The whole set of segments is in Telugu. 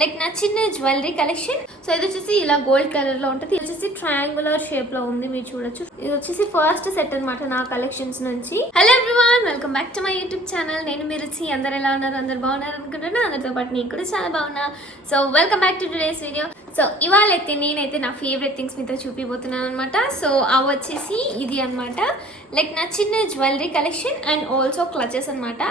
లైక్ నా చిన్న జ్యువెలరీ కలెక్షన్. సో ఇది వచ్చేసి ఇలా గోల్డ్ కలర్ లో ఉంటుంది. ఇది వచ్చేసి ట్రయాంగులర్ షేప్ లో ఉంది, మీరు చూడొచ్చు. ఇది వచ్చేసి ఫస్ట్ సెట్ అనమాట నా కలెక్షన్స్ నుంచి. Hello everyone, welcome back to my YouTube channel. నేను మీరు అందరు ఎలా ఉన్నారు? అందరు బాగున్నారు అనుకుంటున్నా. అందరితో పాటు నేను కూడా చాలా బాగున్నా. So welcome back to today's video. So ఇవాళ అయితే నేనైతే నా ఫేవరెట్ థింగ్స్ మీతో చూపిపోతున్నాను అనమాట. సో అవి వచ్చేసి ఇది అనమాట, లైక్ నా చిన్న jewellery collection and also clutches అనమాట.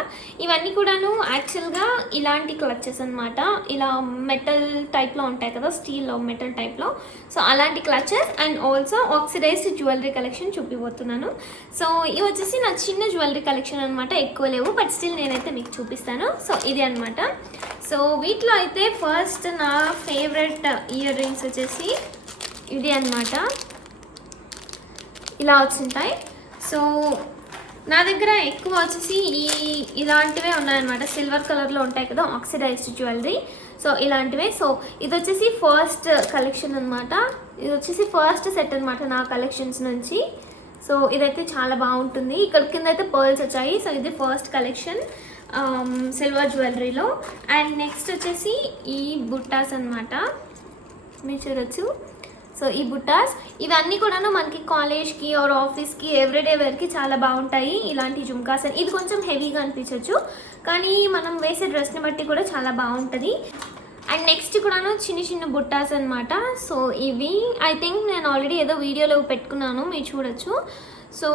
ఇవన్నీ కూడాను యాక్చువల్గా ఇలాంటి క్లచెస్ అనమాట. ఇలా మెటల్ టైప్లో ఉంటాయి కదా, స్టీల్లో మెటల్ టైప్లో. సో అలాంటి clutches and also oxidised jewellery collection చూపిపోతున్నాను. సో ఇవి వచ్చేసి నా చిన్న జ్యువెలరీ కలెక్షన్ అనమాట. ఎక్కువ లేవు, బట్ స్టిల్ నేనైతే మీకు చూపిస్తాను. సో ఇది అనమాట. సో వీటిలో అయితే ఫస్ట్ నా ఫేవరెట్ ఇయర్ రింగ్స్ వచ్చేసి ఇది అనమాట. ఇలా వచ్చింటాయి. సో నా దగ్గర ఎక్కువ వచ్చేసి ఇలాంటివే ఉన్నాయన్నమాట. సిల్వర్ కలర్లో ఉంటాయి కదా, ఆక్సిడైజ్డ్ జ్యువెలరీ. సో ఇలాంటివే. సో ఇది వచ్చేసి ఫస్ట్ కలెక్షన్ అనమాట. ఇది వచ్చేసి ఫస్ట్ సెట్ అనమాట నా కలెక్షన్స్ నుంచి. సో ఇదైతే చాలా బాగుంటుంది. ఇక్కడ కింద అయితే పర్ల్స్ వచ్చాయి. సో ఇది ఫస్ట్ కలెక్షన్ సిల్వర్ జ్యువెలరీలో. అండ్ నెక్స్ట్ వచ్చేసి ఈ బుట్టాస్ అనమాట, మీరు చూడొచ్చు. సో ఈ బుట్టాస్ ఇవన్నీ కూడాను మనకి కాలేజ్కి ఆర్ ఆఫీస్కి ఎవ్రీడే వేర్కి చాలా బాగుంటాయి. ఇలాంటి జుమ్కాస్ ఇది కొంచెం హెవీగా అనిపించవచ్చు, కానీ మనం వేసే డ్రెస్ని బట్టి కూడా చాలా బాగుంటుంది. అండ్ నెక్స్ట్ కూడాను చిన్న చిన్న బుట్టాస్ అనమాట. సో ఇవి ఐ థింక్ నేను ఆల్రెడీ ఏదో వీడియోలో పెట్టుకున్నాను, మీరు చూడొచ్చు. సో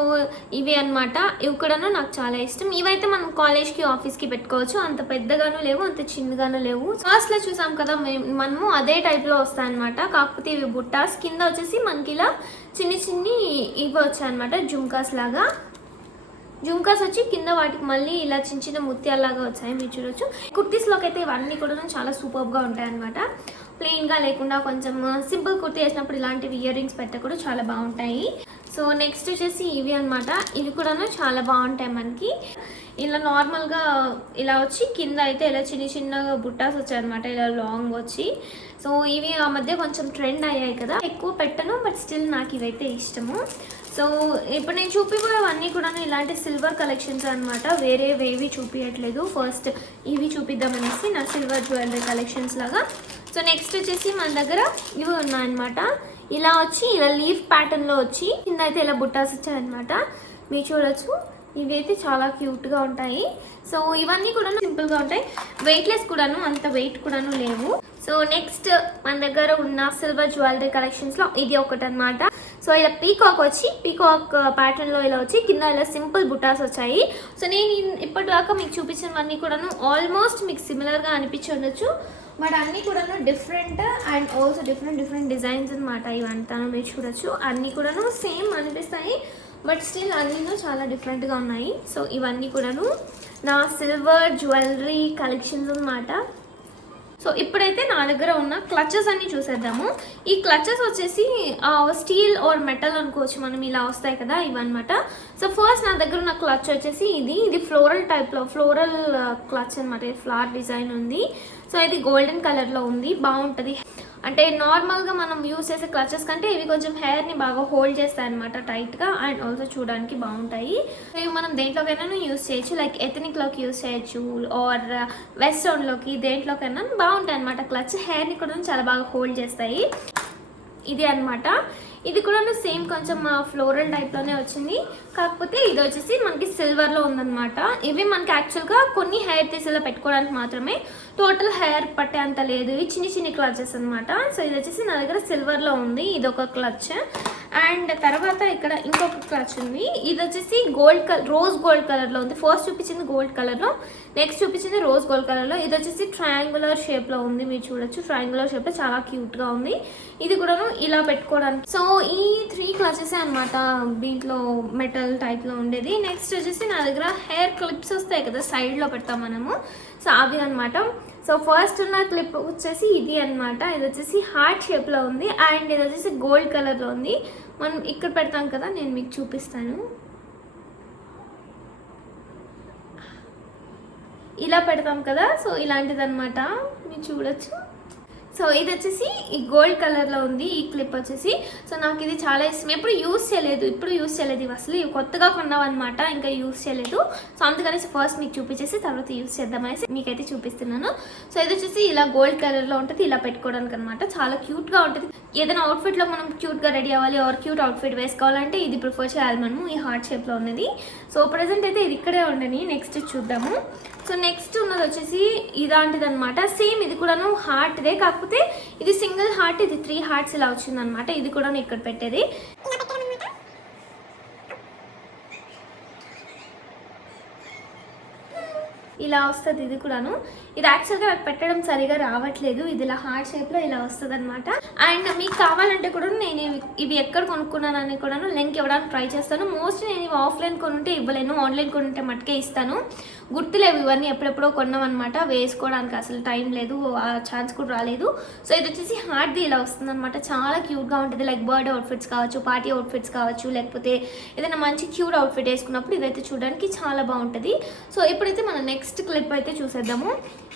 ఇవి అనమాట. ఇవి కూడాను నాకు చాలా ఇష్టం. ఇవైతే మనం కాలేజ్కి ఆఫీస్కి పెట్టుకోవచ్చు. అంత పెద్దగాను లేవు, అంత చిన్నగాను లేవు. ఫస్ట్లో చూసాం కదా మనము, అదే టైప్లో వస్తాయన్నమాట. కాకపోతే ఇవి బుట్టాస్ కింద వచ్చేసి మనకి ఇలా చిన్ని చిన్ని ఇవి వచ్చాయన్నమాట, జుమ్కాస్ లాగా. జుమ్కాస్ వచ్చి కింద వాటికి మళ్ళీ ఇలా చిన్న చిన్న ముత్యాలలాగా వచ్చాయి, మీరు చూడొచ్చు. కుర్తీస్లోకి అయితే ఇవన్నీ కూడా చాలా సూపర్గా ఉంటాయి అనమాట. ప్లెయిన్గా లేకుండా కొంచెం సింపుల్ కుర్తీ వేసినప్పుడు ఇలాంటివి ఇయర్ రింగ్స్ పెట్ట కూడా చాలా బాగుంటాయి. సో నెక్స్ట్ వచ్చేసి ఇవి అనమాట. ఇవి కూడాను చాలా బాగుంటాయి మనకి. ఇలా నార్మల్గా ఇలా వచ్చి కింద అయితే ఇలా చిన్న చిన్నగా బుట్టాస్ వచ్చాయన్నమాట, ఇలా లాంగ్ వచ్చి. సో ఇవి ఆ మధ్య కొంచెం ట్రెండ్ అయ్యాయి కదా, ఎక్కువ పెట్టను, బట్ స్టిల్ నాకు ఇవైతే ఇష్టము. సో ఇప్పుడు నేను చూపిపోయేవన్నీ కూడా ఇలాంటి సిల్వర్ కలెక్షన్స్ అనమాట. వేరేవేవి చూపించట్లేదు. ఫస్ట్ ఇవి చూపిద్దామనేసి నా సిల్వర్ జ్యువెలరీ కలెక్షన్స్ లాగా. సో నెక్స్ట్ వచ్చేసి మన దగ్గర ఇవి ఉన్నాయన్నమాట. ఇలా వచ్చి ఇలా లీఫ్ ప్యాటర్న్లో వచ్చి కింద అయితే ఇలా బుట్టాస్ వచ్చాయన్నమాట, మీరు చూడొచ్చు. ఇవి అయితే చాలా క్యూట్గా ఉంటాయి. సో ఇవన్నీ కూడా సింపుల్గా ఉంటాయి, వెయిట్లెస్ కూడాను, అంత వెయిట్ కూడాను లేవు. సో నెక్స్ట్ మన దగ్గర ఉన్న సిల్వర్ జ్యువెలరీ కలెక్షన్స్లో ఇది ఒకటి అనమాట. సో ఇలా పీకాక్ వచ్చి పీకాక్ ప్యాటర్న్లో ఇలా వచ్చి కింద ఇలా సింపుల్ బుటాస్ వచ్చాయి. సో నేను ఇప్పటిదాకా మీకు చూపించినవన్నీ కూడాను ఆల్మోస్ట్ మీకు సిమిలర్గా అనిపించి ఉండొచ్చు, బట్ అన్నీ కూడాను different and also different designs అనమాట. ఇవంతా మీరు చూడొచ్చు, అన్నీ కూడాను సేమ్ అనిపిస్తాయి, బట్ స్టిల్ అన్నీ చాలా డిఫరెంట్గా ఉన్నాయి. సో ఇవన్నీ కూడాను నా సిల్వర్ జ్యువెలరీ కలెక్షన్స్ అనమాట. సో ఇప్పుడైతే నా దగ్గర ఉన్న క్లచెస్ అన్ని చూసేద్దాము. ఈ క్లచెస్ వచ్చేసి స్టీల్ ఆర్ మెటల్ అనుకోవచ్చు మనం, ఇలా వస్తాయి కదా, ఇవన్నమాట. సో ఫస్ట్ నా దగ్గర ఉన్న క్లచ్ వచ్చేసి ఇది ఫ్లోరల్ టైప్లో, ఫ్లోరల్ క్లచ్ అనమాట. ఫ్లవర్ డిజైన్ ఉంది. సో ఇది గోల్డెన్ కలర్లో ఉంది, బాగుంటుంది. అంటే నార్మల్గా మనం యూస్ చేసే క్లచెస్ కంటే ఇవి కొంచెం హెయిర్ని బాగా హోల్డ్ చేస్తాయి అనమాట, టైట్గా. అండ్ ఆల్సో చూడడానికి బాగుంటాయి. ఇవి మనం దేంట్లోకైనా యూస్ చేయొచ్చు, లైక్ ఎథనిక్లోకి యూస్ చేయొచ్చు ఆర్ వెస్టర్న్లోకి, దేంట్లోకైనా బాగుంటాయి అనమాట. క్లచ్ హెయిర్ని కూడా చాలా బాగా హోల్డ్ చేస్తాయి. ఇది అనమాట. ఇది కూడా సేమ్ కొంచెం ఫ్లోరల్ టైప్లోనే వచ్చింది, కాకపోతే ఇది వచ్చేసి మనకి సిల్వర్లో ఉందన్నమాట. ఇవి మనకి యాక్చువల్గా కొన్ని హెయిర్ తీసేలా పెట్టుకోవడానికి మాత్రమే, టోటల్ హెయిర్ పట్టే అంత లేదు. ఇవి చిన్ని చిన్ని క్లచెస్ అనమాట. సో ఇది వచ్చేసి నా దగ్గర సిల్వర్లో ఉంది, ఇది ఒక క్లచ్. అండ్ తర్వాత ఇక్కడ ఇంకొక క్లచ్ ఉంది. ఇది వచ్చేసి రోజ్ గోల్డ్ కలర్లో ఉంది. ఫస్ట్ చూపించింది గోల్డ్ కలర్లో, నెక్స్ట్ చూపించింది రోజ్ గోల్డ్ కలర్లో. ఇది వచ్చేసి ట్రయాంగులర్ షేప్లో ఉంది, మీరు చూడొచ్చు. ట్రయాంగులర్ షేప్లో చాలా క్యూట్గా ఉంది. ఇది కూడాను ఇలా పెట్టుకోవడానికి. సో ఈ 3 క్లచెస్ అనమాట దీంట్లో మెటల్ టైప్లో ఉండేది. నెక్స్ట్ వచ్చేసి నా దగ్గర హెయిర్ క్లిప్స్ వస్తాయి కదా, సైడ్లో పెడతాం మనము. సో అవి అనమాట. సో ఫస్ట్ ఉన్న క్లిప్ వచ్చేసి ఇది అనమాట. ఇది వచ్చేసి హార్ట్ షేప్లో ఉంది అండ్ ఇది వచ్చేసి గోల్డ్ కలర్లో ఉంది. మనం ఇక్కడ పెడతాం కదా, నేను మీకు చూపిస్తాను. ఇలా పెడతాం కదా, సో ఇలాంటిది అనమాట, మీరు చూడొచ్చు. సో ఇది వచ్చేసి ఈ గోల్డ్ కలర్లో ఉంది ఈ క్లిప్ వచ్చేసి. సో నాకు ఇది చాలా ఇష్టం, ఎప్పుడు యూస్ చేయలేదు ఇవి అసలు ఇవి కొత్తగా కొన్నామన్నమాట, ఇంకా యూస్ చేయలేదు. సో అందుకనేసి ఫస్ట్ మీకు చూపించేసి తర్వాత యూస్ చేద్దామనేసి మీకైతే చూపిస్తున్నాను. సో ఇది వచ్చేసి ఇలా గోల్డ్ కలర్లో ఉంటుంది, ఇలా పెట్టుకోవడానికి అనమాట. చాలా క్యూట్గా ఉంటుంది. ఏదైనా అవుట్ఫిట్లో మనం క్యూట్గా రెడీ అవ్వాలి ఆర్ క్యూట్ అవుట్ఫిట్ వేసుకోవాలంటే ఇది ప్రిఫర్ చేయాలి మనము, ఈ హార్ట్ షేప్లో ఉన్నది. సో ప్రజెంట్ అయితే ఇది ఇక్కడే ఉండని, నెక్స్ట్ చూద్దాము. సో నెక్స్ట్ ఉన్నది వచ్చేసి ఇలాంటిది అనమాట. సేమ్ ఇది కూడాను హార్ట్దే, కాకపోతే ఇది సింగిల్ హార్ట్, ఇది 3 హార్ట్స్ ఇలా వచ్చిందనమాట. ఇది కూడా ఇక్కడ పెట్టేది ఇలా వస్తుంది. ఇది కూడాను ఇది యాక్చువల్గా నాకు పెట్టడం సరిగా రావట్లేదు, ఇది ఇలా హార్ట్ షేప్లో ఇలా వస్తుంది అనమాట. అండ్ మీకు కావాలంటే కూడా నేను ఇవి ఎక్కడ కొనుక్కున్నానని కూడాను లింక్ ఇవ్వడానికి ట్రై చేస్తాను. మోస్ట్లీ నేను ఇవి ఆఫ్లైన్ కొనుంటే ఇవ్వలేను, ఆన్లైన్ కొనుంటే మట్టుకే ఇస్తాను. గుర్తులేవు ఇవన్నీ, ఎప్పుడెప్పుడో కొన్నామన్నమాట, వేసుకోవడానికి అసలు టైం లేదు, ఆ ఛాన్స్ కూడా రాలేదు. సో ఇది వచ్చేసి హార్ట్ది ఇలా వస్తుంది అనమాట. చాలా క్యూట్గా ఉంటుంది. లైక్ బర్త్డే అవుట్ఫిట్స్ కావచ్చు, పార్టీ అవుట్ఫిట్స్ కావచ్చు, లేకపోతే ఏదైనా మంచి క్యూట్ అవుట్ఫిట్ వేసుకున్నప్పుడు ఇదైతే చూడడానికి చాలా బాగుంటుంది. సో ఇప్పుడైతే మనం నెక్స్ట్ క్లిప్ అయితే చూసేద్దాము.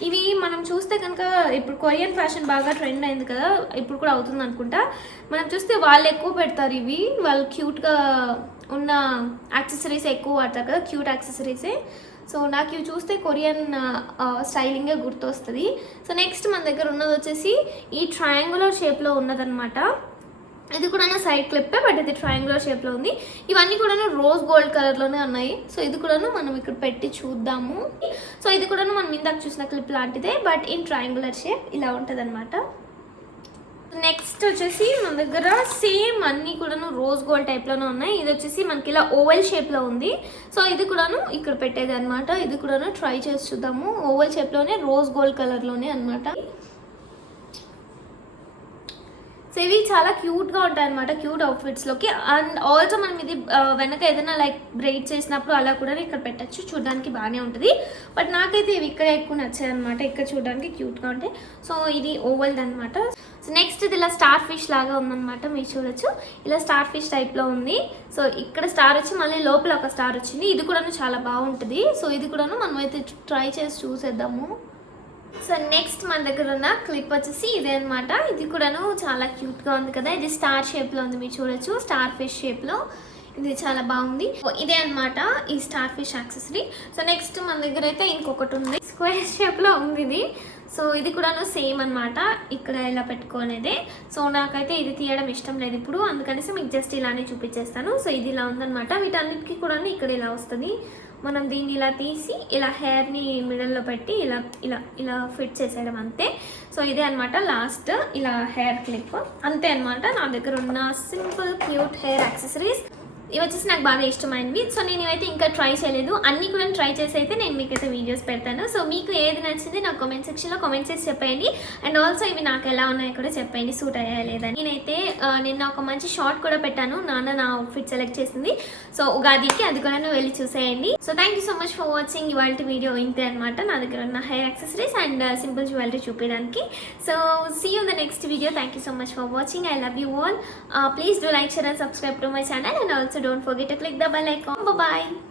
ఇవి మనం చూస్తే కనుక ఇప్పుడు కొరియన్ ఫ్యాషన్ బాగా ట్రెండ్ అయింది కదా, ఇప్పుడు కూడా అవుతుంది అనుకుంటా. మనం చూస్తే వాళ్ళు ఎక్కువ పెడతారు ఇవి, వాళ్ళు క్యూట్గా ఉన్న యాక్సెసరీస్ ఎక్కువ వాడతారు కదా, క్యూట్ యాక్సెసరీసే. సో నాకు ఇవి చూస్తే కొరియన్ స్టైలింగే గుర్తొస్తుంది. సో నెక్స్ట్ మన దగ్గర ఉన్నది వచ్చేసి ఈ ట్రయాంగులర్ షేప్లో ఉన్నదన్నమాట. ఇది కూడా సైడ్ క్లిప్పే, బట్ ఇది ట్రయాంగులర్ షేప్లో ఉంది. ఇవన్నీ కూడా రోజ్ గోల్డ్ కలర్లోనే ఉన్నాయి. సో ఇది కూడా మనం ఇక్కడ పెట్టి చూద్దాము. సో ఇది కూడా మనం ఇందాక చూసిన క్లిప్ లాంటిదే, బట్ ఇన్ ట్రయాంగులర్ షేప్ ఇలా ఉంటుంది అనమాట. నెక్స్ట్ వచ్చేసి మన దగ్గర సేమ్ అన్నీ కూడాను రోజ్ గోల్డ్ టైప్లోనే ఉన్నాయి. ఇది వచ్చేసి మనకి ఇలా ఓవెల్ షేప్లో ఉంది. సో ఇది కూడాను ఇక్కడ పెట్టేది అనమాట. ఇది కూడాను ట్రై చేసి చూద్దాము. ఓవెల్ షేప్లోనే రోజ్ గోల్డ్ కలర్లోనే అనమాట. సో ఇవి చాలా క్యూట్గా ఉంటాయి అనమాట, క్యూట్ అవుట్ఫిట్స్లోకి. అండ్ ఆల్సో మనం ఇది వెనక ఏదైనా లైక్ బ్రైడ్ చేసినప్పుడు అలా కూడా ఇక్కడ పెట్టచ్చు, చూడడానికి బాగానే ఉంటుంది. బట్ నాకైతే ఇవి ఇక్కడ ఎక్కువ నచ్చాయి అనమాట, ఇక్కడ చూడడానికి క్యూట్గా ఉంటాయి. సో ఇది ఓవల్డ్ అనమాట. సో నెక్స్ట్ ఇది ఇలా స్టార్ ఫిష్ లాగా ఉందన్నమాట, మీరు చూడొచ్చు. ఇలా స్టార్ ఫిష్ టైప్లో ఉంది. సో ఇక్కడ స్టార్ వచ్చి మళ్ళీ లోపల ఒక స్టార్ వచ్చింది. ఇది కూడా చాలా బాగుంటుంది. సో ఇది కూడా మనం అయితే ట్రై చేసి చూసేద్దాము. సో నెక్స్ట్ మన దగ్గర ఉన్న క్లిప్ వచ్చేసి ఇదే అనమాట. ఇది కూడాను చాలా క్యూట్గా ఉంది కదా, ఇది స్టార్ షేప్లో ఉంది, మీరు చూడొచ్చు. స్టార్ ఫిష్ షేప్లో ఇది చాలా బాగుంది. ఇదే అనమాట ఈ star fish accessory. So next మన దగ్గర అయితే ఇంకొకటి ఉంది, స్క్వేర్ షేప్లో ఉంది ఇది. సో ఇది కూడాను సేమ్ అనమాట, ఇక్కడ ఇలా పెట్టుకునేదే. సో నాకైతే ఇది తీయడం ఇష్టం లేదు ఇప్పుడు, అందుకనేసి మీకు జస్ట్ ఇలానే చూపించేస్తాను. సో ఇది ఇలా ఉందన్నమాట. వీటన్నిటికీ కూడా ఇక్కడ ఇలా వస్తుంది. మనం దీన్ని ఇలా తీసి ఇలా హెయిర్ని మిడిల్లో పెట్టి ఇలా ఇలా ఇలా ఫిట్ చేసేయడం అంతే. సో ఇదే అనమాట లాస్ట్ ఇలా హెయిర్ క్లిప్, అంతే అనమాట నా దగ్గర ఉన్న సింపుల్ క్యూట్ హెయిర్ యాక్సెసరీస్. ఇవి వచ్చేసి నాకు బాగా ఇష్టమైనవి. సో నేను ఇవైతే ఇంకా ట్రై చేయలేదు, అన్నీ కూడా ట్రై చేసి అయితే నేను మీకైతే వీడియోస్ పెడతాను. సో మీకు ఏది నచ్చింది నాకు కామెంట్ సెక్షన్లో కామెంట్ చేసి చెప్పండి. అండ్ ఆల్సో ఇవి నాకు ఎలా ఉన్నాయో కూడా చెప్పండి, సూట్ అయ్యా లేదని. నేనైతే నిన్న ఒక మంచి షార్ట్ కూడా పెట్టాను, నాన్న నా అవుట్ఫిట్ సెలెక్ట్ చేసింది. సో ఉగాదికి, అది కూడా వెళ్ళి చూసేయండి. So thank you so much for watching. ఇవాళ వీడియో ఇంతే అనమాట, నా దగ్గర ఉన్న hair accessories and simple jewellery చూపించడానికి. So see you in the next video. Thank you so much for watching. I love you all. Please do like, share and subscribe to my channel, and also don't forget to click the bell icon. Bye bye.